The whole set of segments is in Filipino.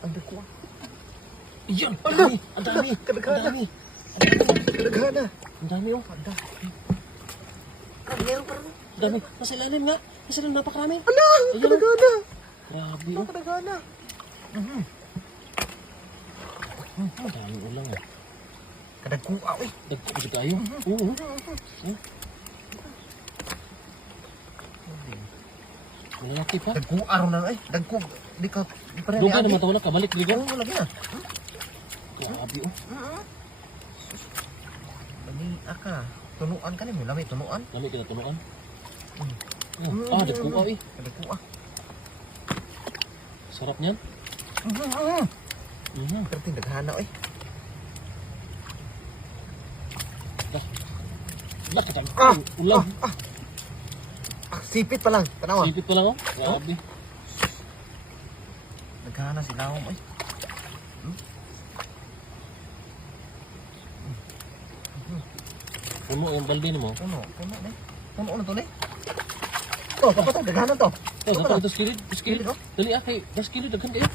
Ang dako. Iyan! Ang dami! Ang dami! Kadagana. Ang dami! Kadagana. Ang dami oh! Ang dami. Meron pa rin. Ang dami! Nasa ilalim nga! Nasa ilalim napakarami! Ala! Kadagana. Grabe oh! Kadagana. Ang dami ulang oh! Kadagkua eh. Dagko kasi tayo! Oo! Malalaki pa! Dagkua ron na eh. Dagku. Di ka. Di pa rin. Dugay naman tawala ka! Balik! Ligo! Oo, lagi na. Grabe oh! Lami ka. Tunuan ka mo. Lami tunuan. Lami kinatunuan! Ah! Dagko eh! Kadagkua. Sarap niyan! Pero tindaghana eh. Nakatang! Ah! Ulang! Sipit pa lang. Tanawa. Sipit pa lang oh! Grabe! Naghana si Lawom eh. Puno yung balde mo! Puno na. Puno na to eh. Oh, kapatid, daghana to. Oh, dapat ito skilid! Skilid! Skilid, oh. Dali ah! Kay skilid! Daghan kayo!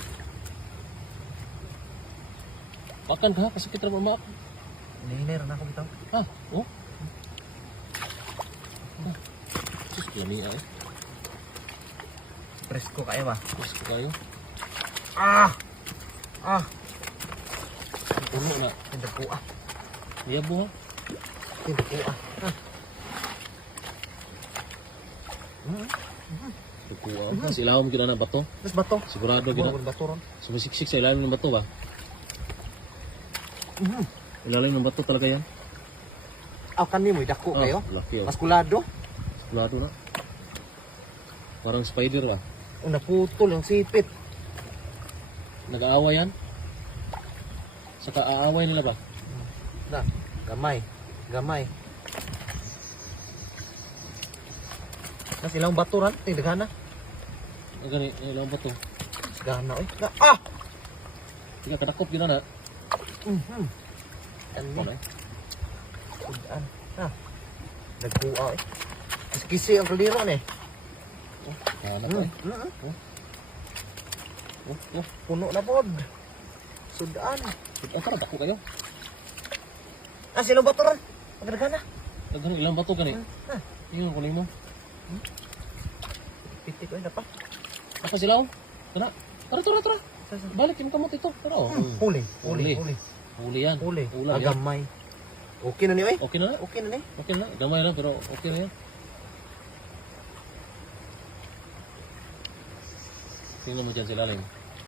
Makan ka, kasakit ra mamak. Nihiner na ako bitaw. Ah, oh. Sus, lami ay. Presko kayo ba? Sus, kayo. Ah! Puno na. Tindaghua. Yabo ha. Tindaghua. Tukuha. Sa ilawom kita na bato. Mas bato. Sigurado kita. Bawal bato ron. Sumisiksik sa ilalim ng bato ba? Ilalim ng bato talaga yan. Aw kanimo dako kayo. Laki oh. Maskulado. Sigurado na. Parang spider ba? O naputol ang sipit. Nag-aaway yan? Saka aaway nila ba? Na, gamay. Gamay. Nas ilang bato ron, tindaghana. Ang gani, ilawom bato. Gana oy. Ah! Tiga kadakop gina na. Ano? Ano eh? Sudan. Ah. Nagkuha eh. Kisi ang kaliro eh. Hanap eh. Puno na pod. Sudan. Ah, tara, dako kayo. Ah, sino ba to ron? Magdagana. Nagano ilang bato gani? Ah, Tingnan ko mo. pitik ko na pa. Apa sila oh? Tara. Tara. Balik yung kamot ito. Tara oh. Huli. Huli yan. Huli. Ulam yan. Agamay. Okay na ni oy. Okay na na. Okay na ni. Okay na. Damay lang pero okay na yan. Tingnan mo dyan sila lang.